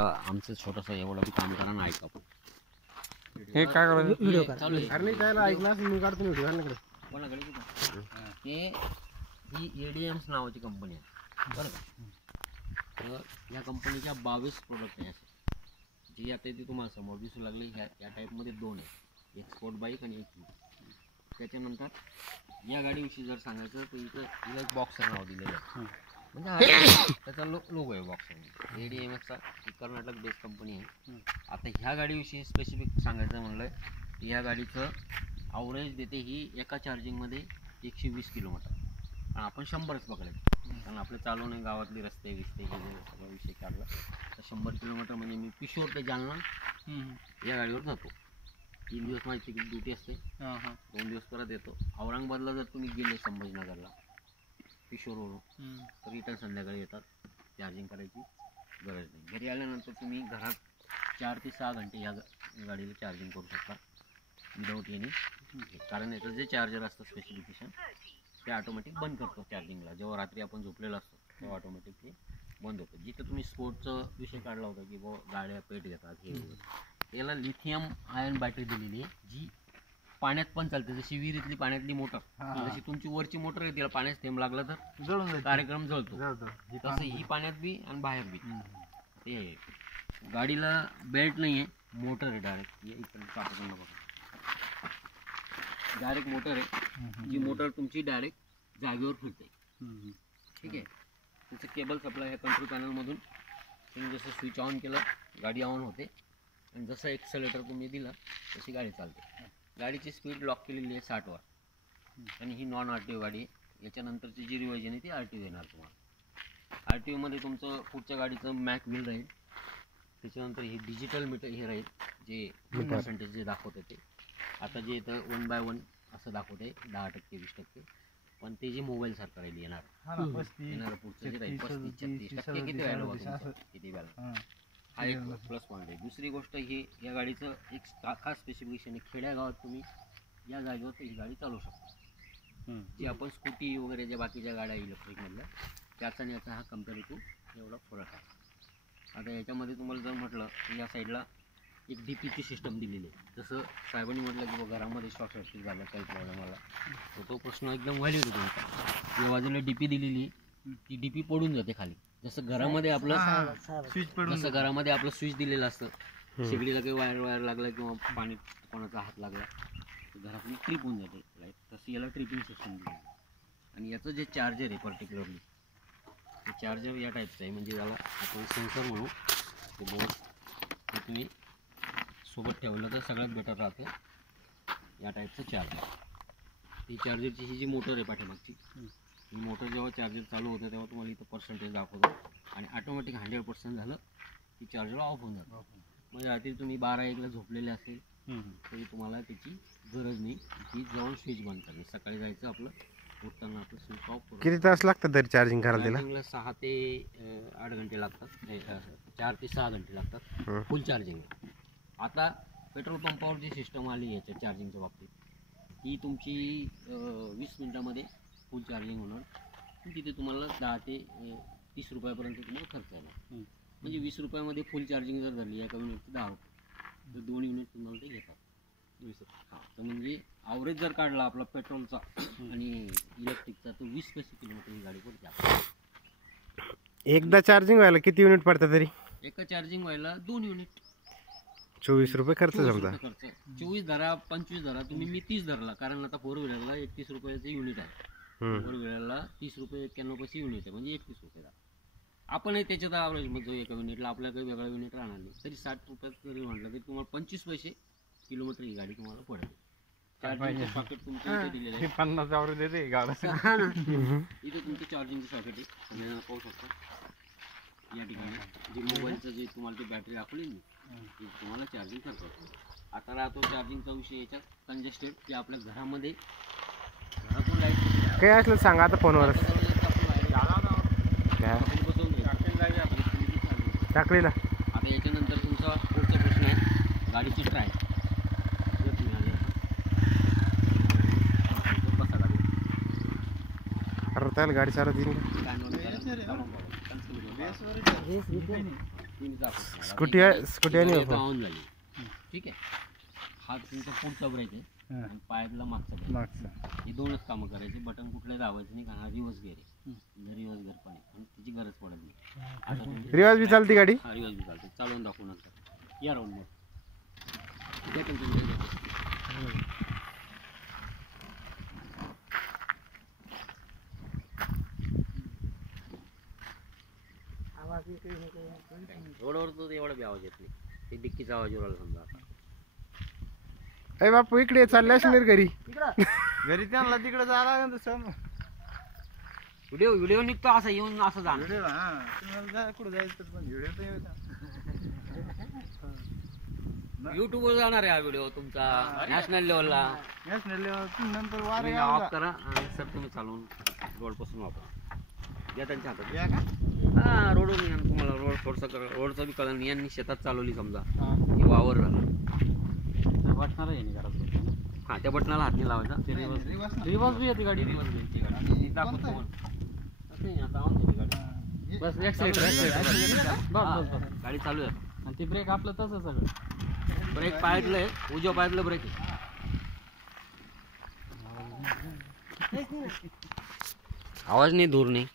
आता आमचं छोटंसं एवढं बी काम करा ना, ऐका पण. हे काय करायचं व्हिडिओ करा. चालू आहे. अरे नाही त्याला ऐकलं असं मी काढतो व्हिडिओ आणकडे कोणाकडे कुठं? ते ही एडीएम्स नावाची कंपनी आहे बरं का. तर या कंपनीच्या 22 प्रोडक्ट आहे असे, जी आता ती तुम्हाला समोर दिसू लागली. या टाईपमध्ये 2 आहे, एक स्पोर्ट बाईक आणि एक ही. त्याच्यानंतर या गाडीविषयी जर सांगायचं तर इथं हिला एक बॉक्सर नाव दिलेलं आहे. म्हणजे त्याचा लोगो आहे बॉक्सर. एडीएमएसचा कर्नाटक बेस्ड कंपनी आहे. आता ह्या गाडीविषयी स्पेसिफिक सांगायचं म्हणलं तर ह्या गाडीचं ॲव्हरेज देते ही एका चार्जिंगमध्ये 120 किलोमीटर. आणि आपण 100च पकडायचं, कारण आपलं चालवणे गावातले रस्ते विस्ते गेले सगळा विषय काढला तर 100 किलोमीटर म्हणजे मी पिशोर ते जालना या गाडीवर जातो. 3 दिवस माझी तिकीट ड्युटी असते, 2 दिवस परत येतो. औरंगाबादला जर तुम्ही गेले संभाजीनगरला पिशोरवरून तर रिटर्न संध्याकाळी येतात. चार्जिंग करायची गरज नाही. घरी आल्यानंतर तुम्ही घरात 4 ते 6 घंटे या गाडीला चार्जिंग करू शकता विदाऊट एनी. कारण याचं जे चार्जर असतं स्पेसिफिकेशन ते ऑटोमॅटिक बंद करतो चार्जिंगला. जेव्हा रात्री आपण झोपलेलो असतो तेव्हा ऑटोमॅटिक ते बंद होतं. जिथं तुम्ही स्पोर्टचं विषय काढला होता की गाड्या पेट घेतात हे याला लिथियम आयन बॅटरी दिलेली आहे, जी पाण्यात पण चालते. जशी विहिरीतली पाण्यातली मोटर, जशी तुमची वरची मोटर आहे तिला पाण्यात थेंब लागला तर जळून कार्यक्रम जळतो, तसं ही पाण्यात बी आणि बाहेर बी. ते गाडीला बेल्ट नाही आहे, मोटर आहे डायरेक्ट. डायरेक्ट मोटर आहे, जी मोटर तुमची डायरेक्ट जागेवर फिरते. ठीक आहे. त्याचं केबल सप्लाय ह्या कंट्रोल पॅनलमधून तुम्ही जसं स्विच ऑन केलं गाडी ऑन होते, आणि जसं एक्सेलेटर तुम्ही दिलं तशी गाडी चालते. गाडीची स्पीड लॉक केलेली आहे 60 वर, आणि ही नॉन आर टी ओ गाडी आहे. याच्यानंतरची जी रिव्हायजन आहे ती आर टी ओ येणार तुम्हाला. आर टी ओमध्ये तुमचं पुढच्या गाडीचं मॅक व्हील राहील. त्याच्यानंतर हे डिजिटल मीटर हे राहील, जे पर्सेंटेज जे दाखवतं ते. आता जे इथं 1/1 असं दाखवते 10%, 20%, पण ते जे मोबाईल सारखं राहील येणार पुढचं जे राहील 35-36% किती राहिलं किती बॅलन्स. हा एक प्लस पॉईंट आहे. दुसरी गोष्ट ही या गाडीचं एक खास स्पेसिफिकेशन आहे. खेड्यागावात तुम्ही या जागेवर ही गाडी चालवू शकता. जी आपण स्कूटी वगैरे ज्या बाकीच्या गाड्या इलेक्ट्रिकमधल्या त्याचा आणि याचा हा कम्पॅरेटिव्ह एवढा फरक आहे. आता याच्यामध्ये तुम्हाला जर म्हटलं तर या साईडला एक DPची सिस्टम दिलेली आहे. जसं साहेबांनी म्हटलं की घरामध्ये शॉर्ट सर्किट झालं काही प्रॉब्लेम आला तर तो प्रश्न एकदम व्हॅलिड आहे तुमचा. या बाजूला DP दिलेली, ती DP पडून जाते खाली. जसं घरामध्ये आपलं स्विच दिलेलं असतं, शेगडीला काही वायर लागला किंवा पाणी कोणाचा हात लागला तर घरातली ट्रिप होऊन जाते राईट. तसं याला ट्रिपिंग सिस्टम दिली. आणि याचं जे चार्जर आहे पर्टिक्युलरली ते चार्जर या टाईपचं आहे, म्हणजे याला आपण सेन्सर म्हणू. ते बोर्ड हे तुम्ही सोबत ठेवलं तर सगळ्यात बेटर राहतं. या टाईपचं चार्जर. ती चार्जरची ही जी मोटर आहे पाठीमागची, ही मोटर जेव्हा चार्जर चालू होतं तेव्हा तुम्हाला इथं पर्सेंटेज दाखवतो, आणि ऑटोमॅटिक 100% झालं की चार्जर ऑफ होऊन जातं. म्हणजे रात्री तुम्ही 12-1ला झोपलेले असेल तरी तुम्हाला त्याची गरज नाही. ती जाऊन स्विच बंद करणे. सकाळी जायचं आपलं, उठताना आपलं स्विच ऑफ करून. किती तास लागतात तरी चार्जिंग करायला तिला? चार्जिंगला 6 ते 8 घंटे लागतात, 4 ते 6 घंटे लागतात फुल चार्जिंगला. आता पेट्रोल पंपावर जी सिस्टम आली याच्या चार्जिंगच्या बाबतीत, ती तुमची 20 मिनटामध्ये फुल चार्जिंग होणार. तिथे तुम्हाला 10 ते 30 रुपयापर्यंत तुम्हाला खर्च येणार. म्हणजे 20 रुपयामध्ये फुल चार्जिंग जर झाली एका युनिटची 10 रुपये, तर 2 युनिट तुम्हाला ते घेतात 20. तर म्हणजे ॲव्हरेज जर काढला आपला पेट्रोलचा आणि इलेक्ट्रिकचा तर 20-25 किलोमीटर ही गाडी पडते. एकदा चार्जिंग व्हायला किती युनिट पडतं तरी? एका चार्जिंग व्हायला 2 युनिट. 24 रुपये खर्च समजा. खर्च 24 धरा, 25 धरा तुम्ही. मी 30 धरला, कारण आता 4 व्हीलरला 31 रुपयाचं युनिट आहे. 4 व्हीलरला 30 रुपये 91 पैसे युनिट आहे, म्हणजे 31 रुपये धरा. आपणही त्याच्यात ॲव्हरेज म्हणतो एका युनिटला, आपल्या काही वेगळा युनिट राहणार नाही. तरी 60 रुपयात जरी म्हटलं तरी तुम्हाला 25 पैसे किलोमीटर ही गाडी तुम्हाला पडेल. चार्जिंगचं सॉकेट तुमच्या इथे दिलेलं आहे. 50 ॲव्हरेज देते गाडी. इथे तुमचं चार्जिंगचं सॉकेट आहे, सगळ्यांना पाहू शकता. या ठिकाणी जे मोबाईलचं जे तुम्हाला ती बॅटरी दाखवली ना ती तुम्हाला चार्जिंग करतो. आता राहतो चार्जिंगचा विषय याच्यात कंजेस्टेड, की आपल्या घरामध्ये घरातून लाईट काय असलं सांगा आता फोनवर. टाकलेला. आता याच्यानंतर तुमचा पुढचा प्रश्न आहे गाडीची ट्राय. बसा गाडी त्याला गाडी चालत येईल. स्कूटी आणि ऑन झाली. ठीक आहे. हा तुमचा पुढचा ब्रेक आहे आणि पायातला मागचा ब्रेक. हे दोनच कामं करायचे. बटन कुठले दाबायचं नाही, कारण हा रिव्हर्स गेअर आहे. रिव्हर्स गेअर पण आहे आणि त्याची गरज पडत नाही. आता तुम्ही रिवाज बी चालती गाडी. हा रिव्हर्स बी चालते. चालवून दाखवू नंतर. या राऊंड मध्ये रोडवर तो एवढा बी आवाज येत नाही. ते डिक्कीचा आवाज येऊ राहिला समजा. आता अरे बापू इकडे चालले असणार घरी. घरी त्यांना तिकडे जायला व्हिडिओ निघतो असं येऊन असं जाणं. व्हिडिओ तुम्हाला कुठं जायचं पण व्हिडिओ तर येऊ. युट्यूब वर जाणार आहे हा व्हिडिओ तुमचा नॅशनल लेवलला. नॅशनल लेवल नंतर वार तुम्ही ऑफ करा आणि सर तुम्ही चालवून रोड पासून वापरा. या त्यांच्या हातात. हा रोडवर नाही तुम्हाला रोड थोडंसं रोडचं बी कळलं नाही. यांनी शेतात चालवली समजा ही वावर झाला. हा त्या बटनाला हात नाही लावायचा. रिवर्स बी येते गाडी. रिवर्स बी येते गाडी. दाखवतो नाही आता ऑन झाली गाडी. बस गाडी चालू आहे आणि ते ब्रेक आपलं तसं सगळं. ब्रेक पायातलं आहे, उजव्या पायातलं ब्रेक आहे. आवाज नाही, धूर नाही.